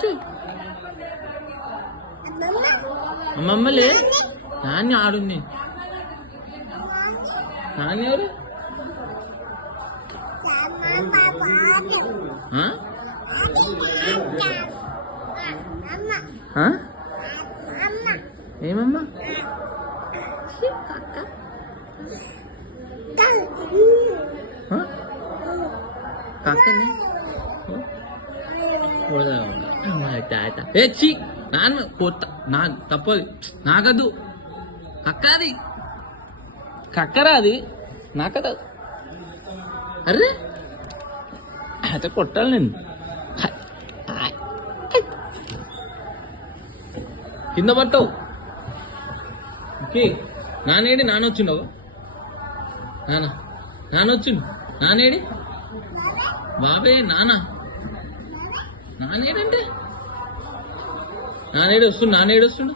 కూర్చో. అమ్మమ్మలే నాన్న ఆడుంది. నాన్న ఎవరు? ఏమమ్మా? కాకని నాన్న కొత్త నా తప్పది. నాకద్దు కక్కది కక్కరా అది నాకదా. అరే అయితే కొట్టాలి నేను. కింద పట్టవు. ఓకే నానేడి నానొచ్చిండవు. నానొచ్చిండు. నానేడి బాబే నానేడంటే నానేడు వస్తుండు.